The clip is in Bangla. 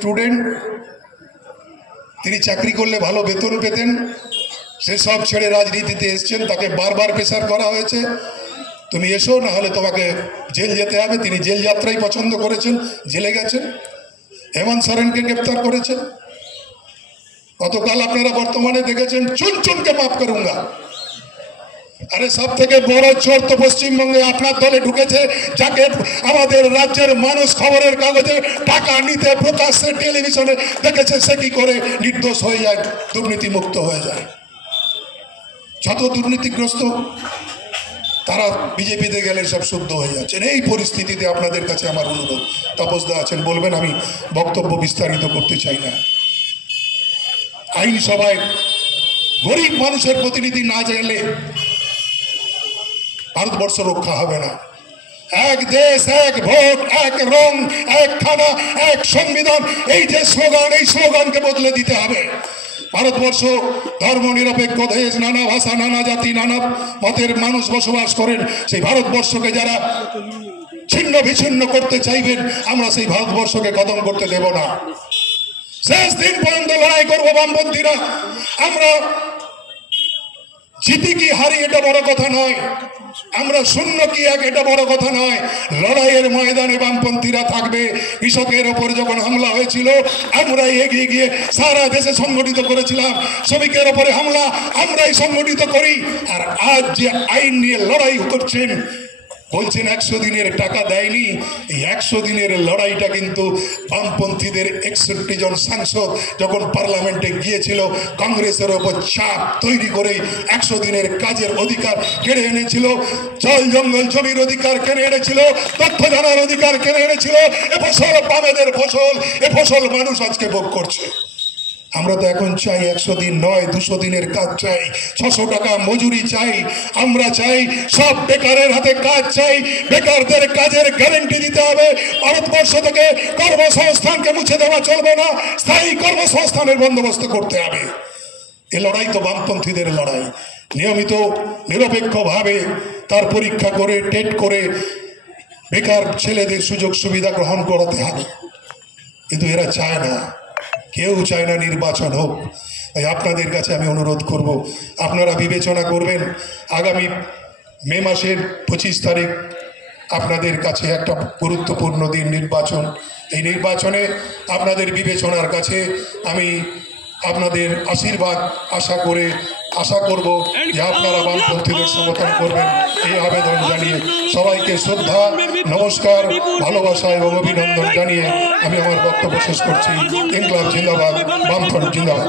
স্টুডেন্ট, তিনি চাকরি করলে ভালো বেতন পেতেন, সে সব ছেড়ে রাজনীতিতে এসছেন। তাকে বারবার প্রেসার করা হয়েছে, তুমি এসো, না হলে তোমাকে জেল যেতে হবে। তিনি জেল যাত্রাই পছন্দ করেছেন, জেলে গেছেন। হেমন্ত সোরেনকে গ্রেপ্তার করেছেন। গতকাল আপনারা বর্তমানে দেখেছেন চুন চুনকে মাফ করুঙ্গা। আরে সব থেকে বড় চোর তো পশ্চিমবঙ্গে আপনার দলে ঢুকেছে, যাকে আমাদের রাজ্যের মানুষ খবরের কাগজে টাকা নিতে প্রকাশ্যে টেলিভিশনে দেখেছে। সে কি করে নির্দোষ হয়ে যায়, দুর্নীতি মুক্ত হয়ে যায়। যত দুর্নীতিগ্রস্ত তারা বিজেপিতে গেলে সব শুদ্ধ হয়ে যাচ্ছেন। এই পরিস্থিতিতে আপনাদের কাছে আমার অনুরোধ, তপসদা আছেন বলবেন, আমি বক্তব্য বিস্তারিত করতে চাই না। আইনসভায় গরিব মানুষের প্রতিনিধি না গেলে ভারতবর্ষ রক্ষা হবে না। এক দেশ, এক ভোট, এক রং, এক খানা, এক সংবিধান, এই যে স্লোগান, এই স্লোগানকে বদলে দিতে হবে। ভারতবর্ষ ধর্ম নিরপেক্ষ দেশ, নানা ভাষা, নানা জাতি, নানা মতের মানুষ বসবাস করেন। সেই ভারতবর্ষকে যারা ছিন্ন বিচ্ছিন্ন করতে চাইবেন, আমরা সেই ভারতবর্ষকে খতম করতে দেব না। শেষ দিন পর্যন্ত লড়াই করবো বামপন্থীরা। আমরা জিতি কি হারি এটা বড় কথা নয়, আমরা শূন্য কি এক এটা বড় কথা নয়। লড়াইয়ের ময়দানে বামপন্থীরা থাকবে। কৃষকের ওপর যখন হামলা হয়েছিল, আমরাই এগিয়ে গিয়ে সারা দেশে সংগঠিত করেছিলাম। শ্রমিকের ওপরে হামলা আমরাই সংগঠিত করি। আর আজ যে আইন নিয়ে লড়াই করছেন, বলছেন 100 দিনের টাকা দেয়নি। এই 100 দিনের লড়াইটা কিন্তু বামপন্থীদের 61 জন সাংসদ যখন পার্লামেন্টে গিয়েছিল, কংগ্রেসের ওপর চাপ তৈরি করে 100 দিনের কাজের অধিকার কেড়ে এনেছিল, জল জঙ্গল জমির অধিকার কেড়ে এনেছিল, তথ্য জানার অধিকার কেড়ে এনেছিল। এ ফসল বামেদের ফসল, এ ফসল মানুষ আজকে ভোগ করছে। আমরা তো এখন চাই 100 দিন নয়, 200 দিনের কাজ চাই, 600 টাকা মজুরি চাই। আমরা চাই সব বেকারের হাতে কাজ চাই, বেকারদের কাজের গ্যারান্টি দিতে হবে। ভারতবর্ষ থেকে কর্মসংস্থানকে মুছে দেওয়া চলবে না, স্থায়ী কর্মসংস্থানের বন্দোবস্ত করতে হবে। এ লড়াই তো বামপন্থীদের লড়াই। নিয়মিত নিরপেক্ষভাবে তার পরীক্ষা করে, টেট করে বেকার ছেলেদের সুযোগ সুবিধা গ্রহণ করাতে হবে। কিন্তু এরা চায় না, কেউ চায় না নির্বাচন হোক। তাই আপনাদের কাছে আমি অনুরোধ করব, আপনারা বিবেচনা করবেন। আগামী মে মাসের 25 তারিখ আপনাদের কাছে একটা গুরুত্বপূর্ণ দিন, নির্বাচন। এই নির্বাচনে আপনাদের বিবেচনার কাছে আমি আপনাদের আশীর্বাদ আশা করব যে আপনারা বামপন্থীদের সমর্থন করবেন। এই আবেদন জানিয়ে সবাইকে শ্রদ্ধা, নমস্কার, ভালোবাসা এবং অভিনন্দন জানিয়ে আমি আমার বক্তব্য শেষ করছি। ইনকলাব জিন্দাবাদ, বামফ্রন্ট জিন্দাবাদ।